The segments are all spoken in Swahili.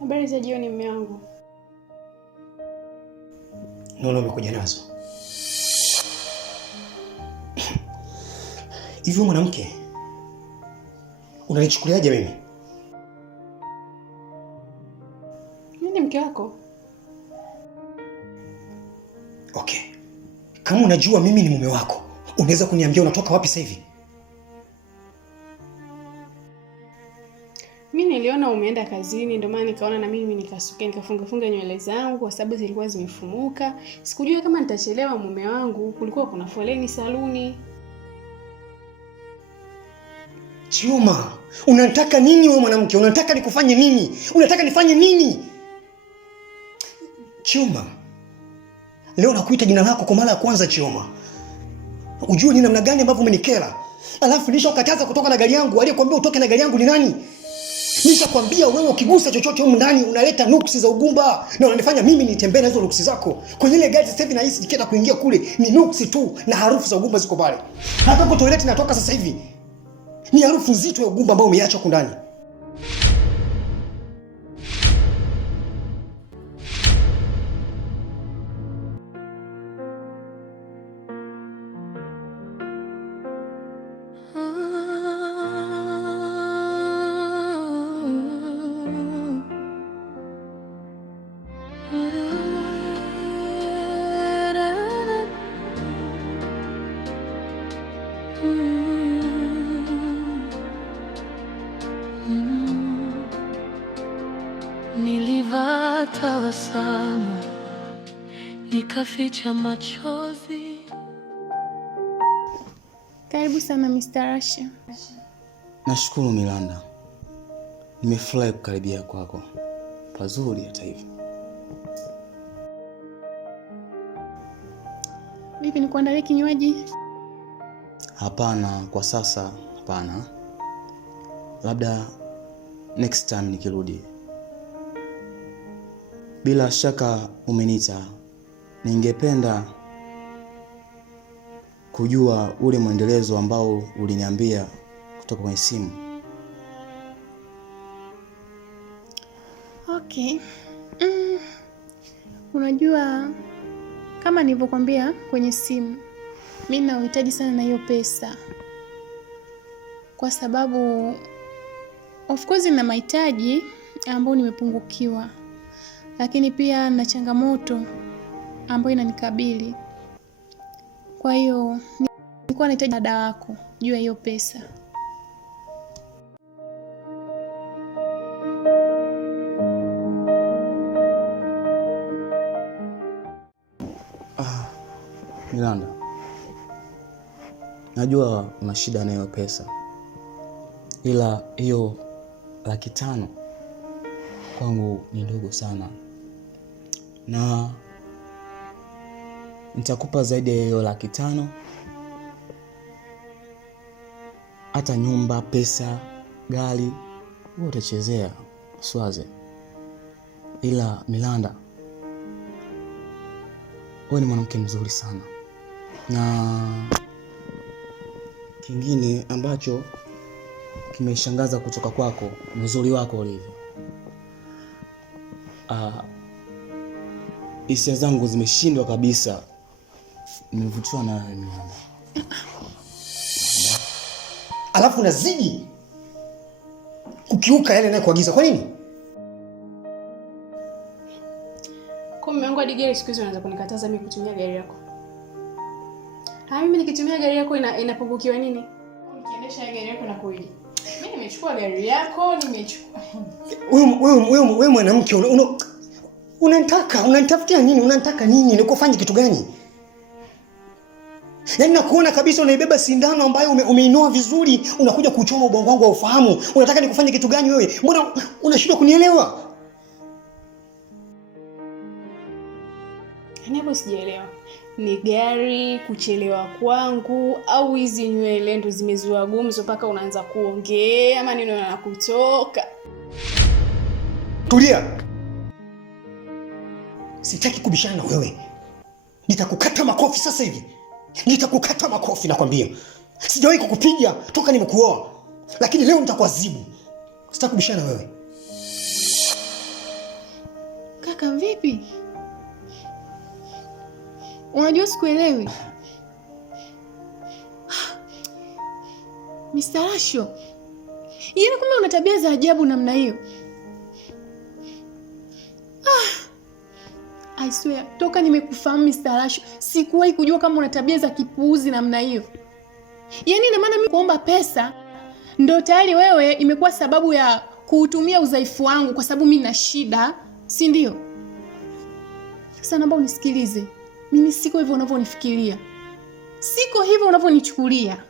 Habari za jioni mume wangu. Naona umekuja nazo. Hivi mwanamke, unanichukuliaje mimi? Mimi ni mke wako. Okay. Kama unajua mimi ni mume wako, unaweza kuniambia unatoka wapi sasa hivi? Mimi niliona umeenda kazini, ndio maana nikaona na mimi nikasuka nikafunga nywele zangu kwa sababu zilikuwa zimefumuka. Sikujua kama nitachelewa mume wangu, kulikuwa kuna foleni saluni. Chioma, unataka nini wewe mwanamke? Unataka nikufanye nini? Unataka nifanye nini? Chioma, leo nakuita jina lako kwa mara ya kwanza Chioma. Ujue ni namna gani ambavyo umenikera. Alafu nishakataza kutoka na gari yangu. Aliyekwambia utoke na gari yangu ni nani? Nishakwambia wewe ukigusa chochote huko ndani unaleta nuksi za ugumba na unanifanya mimi nitembee na hizo nuksi zako. Kwenye ile gari sasa hivi nahisi nikienda kuingia kule ni nuksi tu na harufu za ugumba ziko pale. Hata kwa toilet natoka sasa hivi. Ni harufu nzito ya ugumba ambayo umeacha huko ndani. Nilivaa tabasamu nikaficha machozi. Karibu sana Mr. Asha. Nashukuru Milanda. Nimefurahi kukaribia kwako. Pazuri hata hivi. Vipi nikuandalie kinywaji? Hapana, kwa sasa hapana. Labda next time nikirudi. Bila shaka umeniita. Ningependa kujua ule mwendelezo ambao uliniambia kutoka kwenye simu. Okay. Unajua kama nilivyokuambia kwenye simu, mimi na uhitaji sana na hiyo pesa. Kwa sababu of course nina mahitaji ambayo nimepungukiwa. Lakini pia na changamoto ambayo inanikabili. Kwa hiyo nilikuwa nahitaji msaada wako juu ya hiyo pesa. Milanda, najua una shida na hiyo pesa. Ila hiyo 500,000 kwangu ni ndogo sana. Na nitakupa zaidi ya hiyo 500,000. Hata nyumba, pesa, gari wewe utachezea, swaze. Ila Milanda, wewe ni mwanamke mzuri sana. Na kingine ambacho kimeshangaza kutoka kwako ni uzuri wako ulivyo. Hisia zangu zimeshindwa kabisa. Nimevutiwa na wewe Milanda. Alafu unazidi kukiuka yale ninayokuagiza. Kwa nini? Kwa mume wangu hadi gari siku hizo unaanza kunikataza mimi kutumia gari yako. Mimi nikitumia gari yako inapungukiwa nini? Nikiendesha gari yako na kuiji. Mimi nimechukua gari yako, nimechukua. Wewe mwanamke unanitafutia nini? Unanitaka nini? Nikufanye kitu gani? Yaani nakuona kabisa unaibeba sindano ambayo umeinua vizuri, unakuja kuchoma ubongo wangu wa ufahamu. Unataka nikufanye kitu gani wewe? Mbona unashindwa kunielewa? Yaani hapo sijaelewa. Ni gari kuchelewa kwangu au hizi nywele ndo zimezua gumzo mpaka unaanza kuongea maneno yanakutoka? Tulia. Sitaki kubishana na wewe. Nitakukata makofi sasa hivi. Nitakukata makofi nakwambia. Sijawahi kukupiga toka nimekuoa. Lakini leo nitakuadhibu. Sitaki kubishana na wewe. Kaka vipi? Unajua sikuelewi. Mr. Rasho. Yaani kumbe una tabia za ajabu namna hiyo. I swear, toka nimekufahamu Mr. Rasho, sikuwahi kujua kama una tabia za kipuuzi namna hiyo. Yaani ina maana mimi kuomba pesa ndo tayari wewe imekuwa sababu ya kuutumia udhaifu wangu kwa sababu mimi nina shida, si ndio? Sasa naomba unisikilize. Mimi siko hivyo unavyonifikiria. Siko hivyo unavyonichukulia.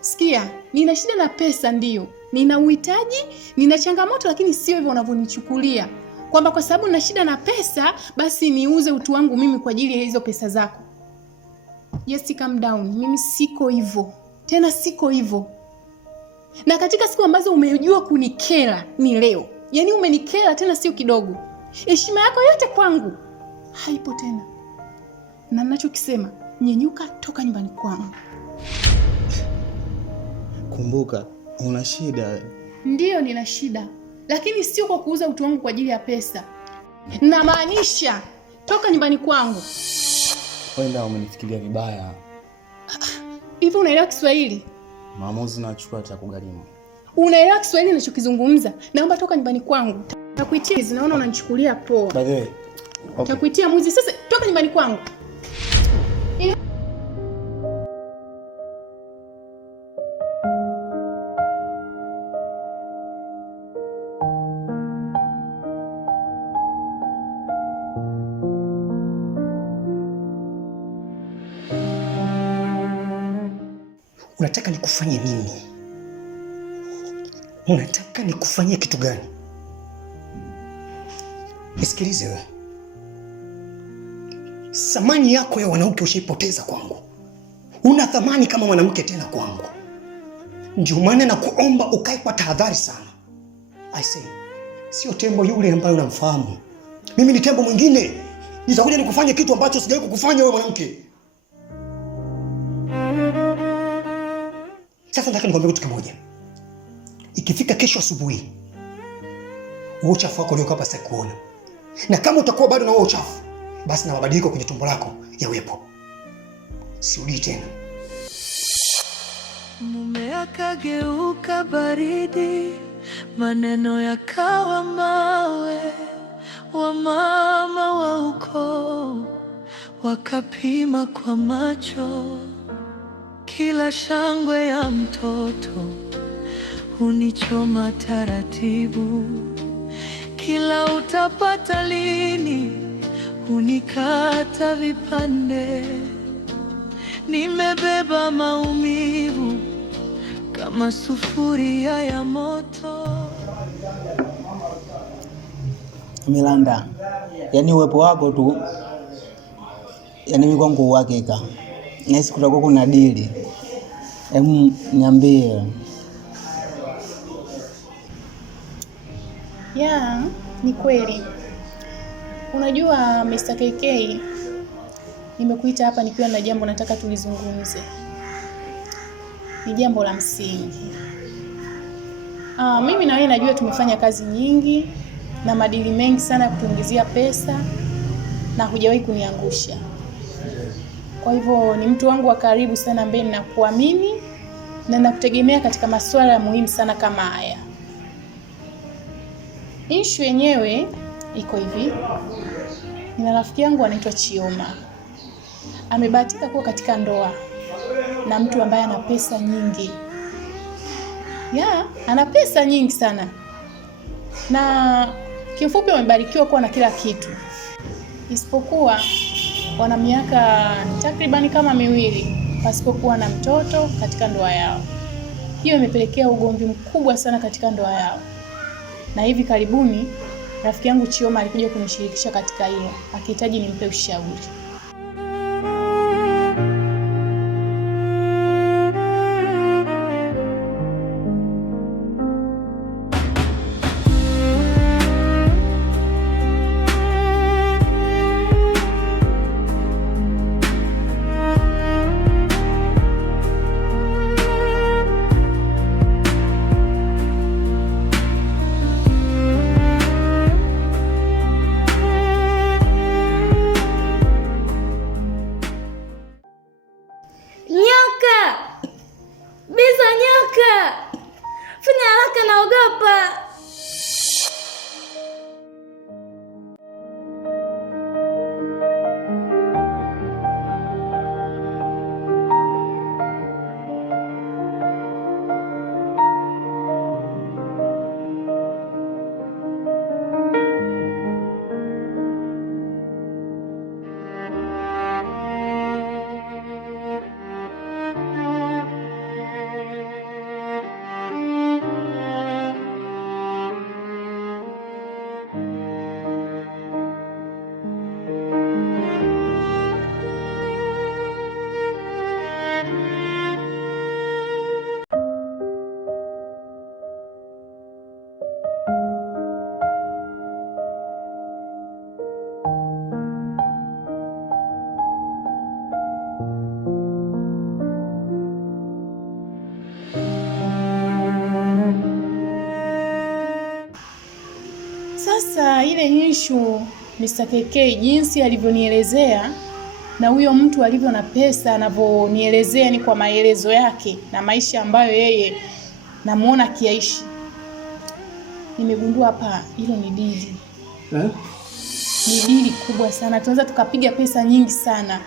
Sikia, nina shida na pesa ndio. Nina uhitaji, nina changamoto, lakini sio hivyo unavyonichukulia. Kwamba kwa sababu nina shida na pesa, basi niuze utu wangu mimi kwa ajili ya hizo pesa zako. Yes, calm down. Mimi siko hivyo. Tena siko hivyo. Na katika siku ambazo umejua kunikera ni leo. Yaani umenikera tena sio kidogo. Heshima yako yote kwangu haipo tena. Na ninachokisema, nyenyuka, toka nyumbani kwangu. Kumbuka, una shida. Ndiyo nina shida, lakini sio kwa kuuza utu wangu kwa ajili ya pesa. Namaanisha, toka nyumbani kwangu. Wenda umenifikiria vibaya. Hivi unaelewa Kiswahili? Maamuzi nachukua cha kugharimu. Unaelewa Kiswahili ninachokizungumza? Naomba toka nyumbani kwangu. Takuitia, zinaona unanichukulia poa. By the way, okay. Takuitia muzi sasa, toka nyumbani kwangu. Unataka nikufanye nini? Unataka nikufanyie kitu gani? Nisikilize wewe. Thamani yako ya wanawake ushaipoteza kwangu. Una thamani kama mwanamke tena kwangu. Ndio maana nakuomba ukae kwa tahadhari sana. I say, sio tembo yule ambaye unamfahamu. Mimi ni tembo mwingine. Nitakuja nikufanye kitu ambacho sijawahi kukufanya wewe mwanamke. Sasa nataka nikwambie kitu kimoja. Ikifika kesho asubuhi, huo uchafu wako uliokuwa hapa sitakuona. Na kama utakuwa bado na huo uchafu, basi na mabadiliko kwenye tumbo lako yawepo. Sirudi tena. Mume akageuka baridi, maneno yakawa mawe. Wamama wa ukoo wakapima kwa macho. Kila shangwe ya mtoto hunichoma taratibu. Kila utapata lini hunikata vipande. Nimebeba maumivu kama sufuria ya moto. Milanda, yani uwepo wako tu, yani mimi kwangu uhakika. Nahisi kutakuwa kuna dili. Hebu niambie. Yeah, ni kweli. Unajua Mr. KK, nimekuita hapa nikiwa na jambo nataka tulizungumze. Ni jambo la msingi. Mimi na wewe najua tumefanya kazi nyingi na madili mengi sana kutuingizia pesa na hujawahi kuniangusha. Kwa hivyo ni mtu wangu wa karibu sana ambaye ninakuamini na nakutegemea katika masuala muhimu sana kama haya. Issue yenyewe iko hivi. Nina rafiki yangu anaitwa Chioma. Amebahatika kuwa katika ndoa na mtu ambaye ana pesa nyingi. Ana pesa nyingi sana. Na kifupi wamebarikiwa kuwa na kila kitu. Isipokuwa wana miaka takribani kama 2 pasipokuwa na mtoto katika ndoa yao. Hiyo imepelekea ugomvi mkubwa sana katika ndoa yao. Na hivi karibuni rafiki yangu Chioma alikuja kunishirikisha katika hilo, akihitaji nimpe ushauri. naogopa. Sasa ile issue Mr. KK jinsi alivyonielezea na huyo mtu alivyo na pesa anavyonielezea ni kwa maelezo yake na maisha ambayo yeye namuona kiaishi. Nimegundua hapa hilo ni dili. Ni dili kubwa sana. Tunaweza tukapiga pesa nyingi sana.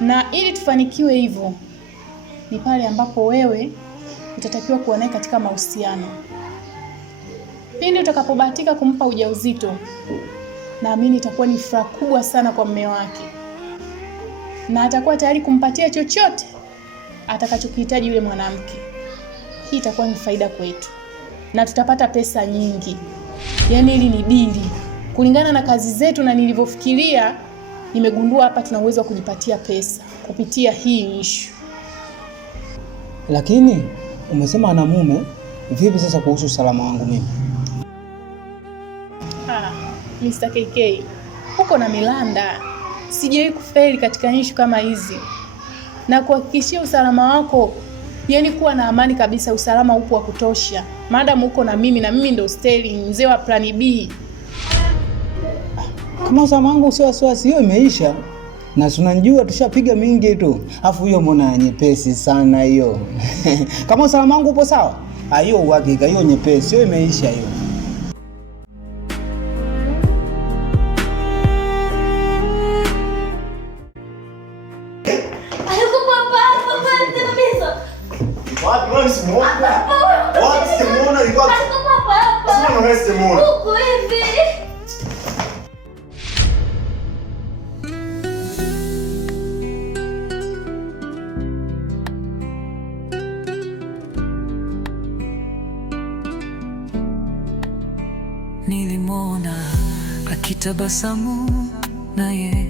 Na ili tufanikiwe hivyo ni pale ambapo wewe utatakiwa kuwa naye katika mahusiano. Pindi utakapobahatika kumpa ujauzito, naamini itakuwa ni furaha kubwa sana kwa mume wake. Na atakuwa tayari kumpatia chochote atakachokihitaji yule mwanamke. Hii itakuwa ni faida kwetu. Na tutapata pesa nyingi. Yaani hili ni dili. Kulingana na kazi zetu na nilivyofikiria, nimegundua hapa tuna uwezo wa kujipatia pesa kupitia hii issue. Lakini umesema ana mume, vipi sasa kuhusu usalama wangu mimi? Mr. KK, uko na milanda. Sijawahi kufeli katika issue kama hizi. Na kuhakikishia usalama wako, yani kuwa na amani kabisa, usalama upo wa kutosha. Madam uko na mimi ndo Sterling, mzee wa plan B. Kama usalama wangu sio wasiwasi, hiyo imeisha. Na tunajua tushapiga mingi tu. Afu hiyo mbona nyepesi sana hiyo. Kama usalama wangu upo sawa? Hiyo uhakika, hiyo nyepesi, hiyo imeisha hiyo. Nilimwona akitabasamu naye,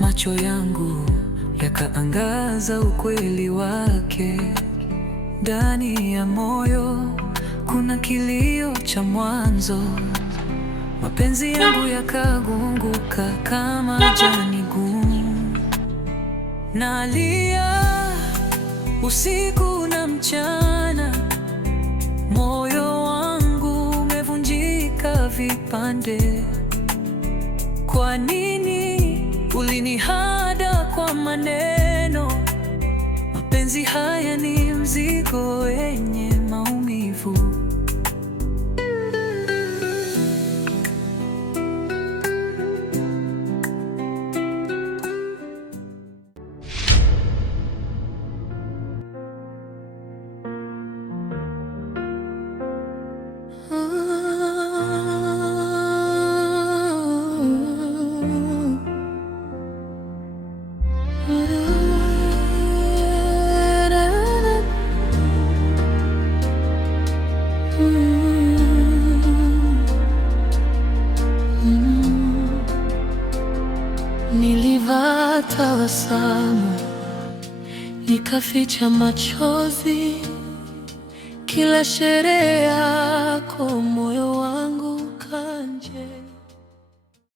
macho yangu yakaangaza ukweli wake. Ndani ya moyo kuna kilio cha mwanzo, mapenzi yangu yakagunguka kama jani gumu. Nalia usiku na mchana, moyo wangu umevunjika vipande. Kwa nini ulinihada kwa maneno? Mapenzi haya ni mzigo wenye maumivu. Nilivaa tabasamu, nikaficha machozi. Kila sherehe yako moyo